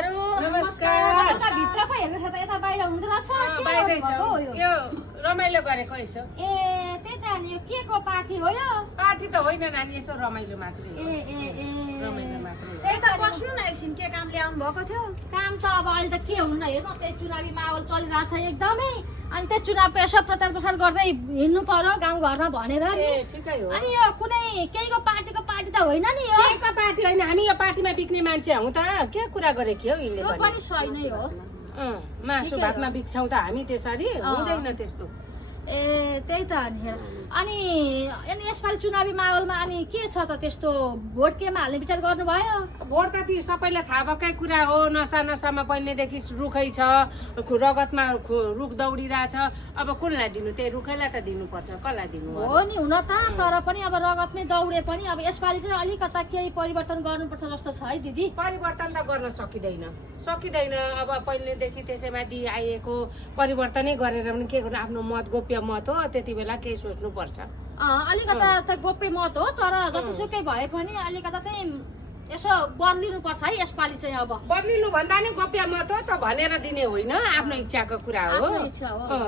हजुरहरु नमस्कार। यता भित्र पो हेर्नु छ त यता बाहिर हुँदैन छ बाहिरै छ यो रमाइलो गरेको यसो ए त्यही त नि यो के को पार्टी हो यो पार्टी त होइन नानी यसो रमाइलो मात्रै हो ए रमाइलो मात्रै हो। त्यही यता बस्नु न एकछिन के काम ल्याउनु भएको थियो काम त अब अहिले त के हुन्न हेर्नु त्यही चुनावी माहौल चलिरहेछ एकदमै अनि त्यो चुनावको यसो प्रचार प्रसार गर्दै हिँड्नु पर्यो गाउँघरमा भनेर नि ए ठिकै हो अनि यो कुनै केहीको पार्टी त होइन नि यो केहीको पार्टी होइन हामी यो पार्टीमा बिक्ने मान्छे हौ त के कुरा गरेकी हौ यिनले यो पनि सही नै हो मासु भातमा बिक्छौँ त हामी त्यसरी हुँदैन त्यस्तो ए त्यही त अनि यसपालि चुनावी माहौलमा अनि के छ त त्यस्तो भोट केमा हाल्ने विचार गर्नुभयो भोट त ती सबैलाई थाहा भएकै कुरा हो नसामा पहिलेदेखि रुखै छ रगतमा रुख दौडिरहेछ अब कुनलाई दिनु त्यही रुखैलाई त दिनुपर्छ कसलाई दिनु हो नि हुन त तर पनि अब रगतमै दौडे पनि अब यसपालि चाहिँ अलिकता केही परिवर्तन गर्नुपर्छ जस्तो छ है दिदी परिवर्तन त गर्न सकिँदैन अब पहिलेदेखि त्यसैमाथि आइएको परिवर्तनै गरेर पनि के गर्नु आफ्नो मत गोप्य मत हो त्यति बेला केही सोच्नु पर्छ अलिकता त गोप्य मत हो तर जतिसुकै भए पनि अलिकता चाहिँ यसो बदलिनु पर्छ है यसपालि चाहिँ अब बदलिनु भन्दा नि गोप्य मत हो त भनेर दिने होइन आफ्नो इच्छाको कुरा हो आफ्नो इच्छा हो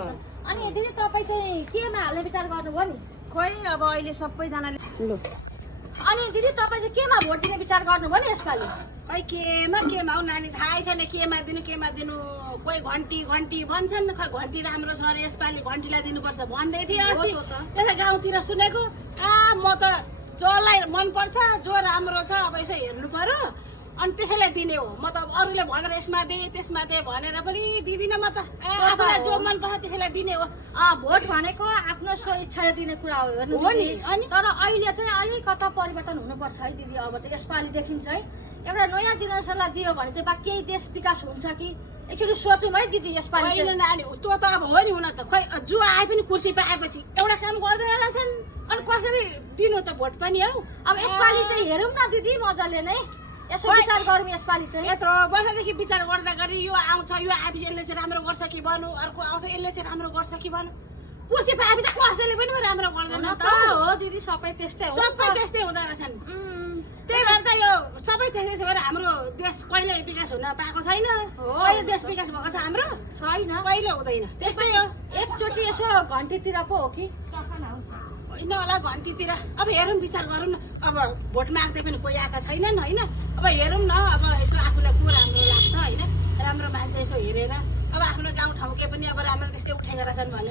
अनि दिदी तपाईँ चाहिँ केमा हाल्ने विचार गर्नुभयो नि खोइ अब अहिले सबैजनाले अनि दिदी तपाईँ चाहिँ केमा भोट दिने विचार गर्नुभयो नि यसपालि खै केमा हौ नानी थाहै छैन केमा दिनु कोही घन्टी भन्छन् खै घन्टी राम्रो छ अरे यसपालि घन्टीलाई दिनुपर्छ भन्दै थिए अस्ति त्यसै गाउँतिर सुनेको म त जसलाई मनपर्छ जो राम्रो छ अब यसो हेर्नु पर्यो अनि त्यसैलाई दिने हो म त अरूले भनेर यसमा दे त्यसमा दे भनेर पनि दिदिनँ म त आफूलाई जो मनपर्छ त्यसैलाई दिने हो भोट भनेको आफ्नो स्वेच्छाले दिने कुरा हो हेर्नु हो नि, दिदी। अनि? तर अहिले चाहिँ अलिकता परिवर्तन हुनुपर्छ है दिदी अब त यसपालिदेखि चाहिँ एउटा नयाँ जेनेरेसनलाई दियो भने चाहिँ बा केही देश विकास हुन्छ कि एकचोटि सोचौँ है दिदी यसपालि होइन चाहिँ नानी त्यो त अब हो नि हुन त खोइ जो आए पनि कुर्सी पाएपछि एउटा काम गर्दैन रहेछन् अनि कसरी दिनु त भोट पनि हौ अब यसपालि चाहिँ हेरौँ न दिदी मजाले नै यसो विचार गरौँ यसपालि चाहिँ यत्रो वर्षदेखि विचार गर्दा गरी यो आउँछ यो आएपछि यसले चाहिँ राम्रो गर्छ कि भन्नु अर्को आउँछ यसले चाहिँ राम्रो गर्छ कि भन्नु कुर्सी पाएपछि कसैले पनि राम्रो गर्दैन हुन त त हो दिदी सबै त्यस्तै हो सबै त्यस्तै हुँदो रहेछन् उम्, त्यही भएर त यो सबै त्यस्तै भएर हाम्रो देश कहिले विकास हुन पाएको छैन कहिले देश विकास भएको छ हाम्रो छैन कहिले हुँदैन त्यस्तै हो एकचोटि यसो घन्टीतिर पो हो कि होइन होला घन्टीतिर अब हेरौँ विचार गरौँ न अब भोट माग्दै पनि कोही आएका छैनन् होइन अब हेरौँ न अब यसो आफूलाई को राम्रो लाग्छ होइन राम्रो मान्छे यसो हेरेर अब आफ्नो गाउँ ठाउँ के पनि अब राम्रो त्यस्तै उठेका रहेछन् भने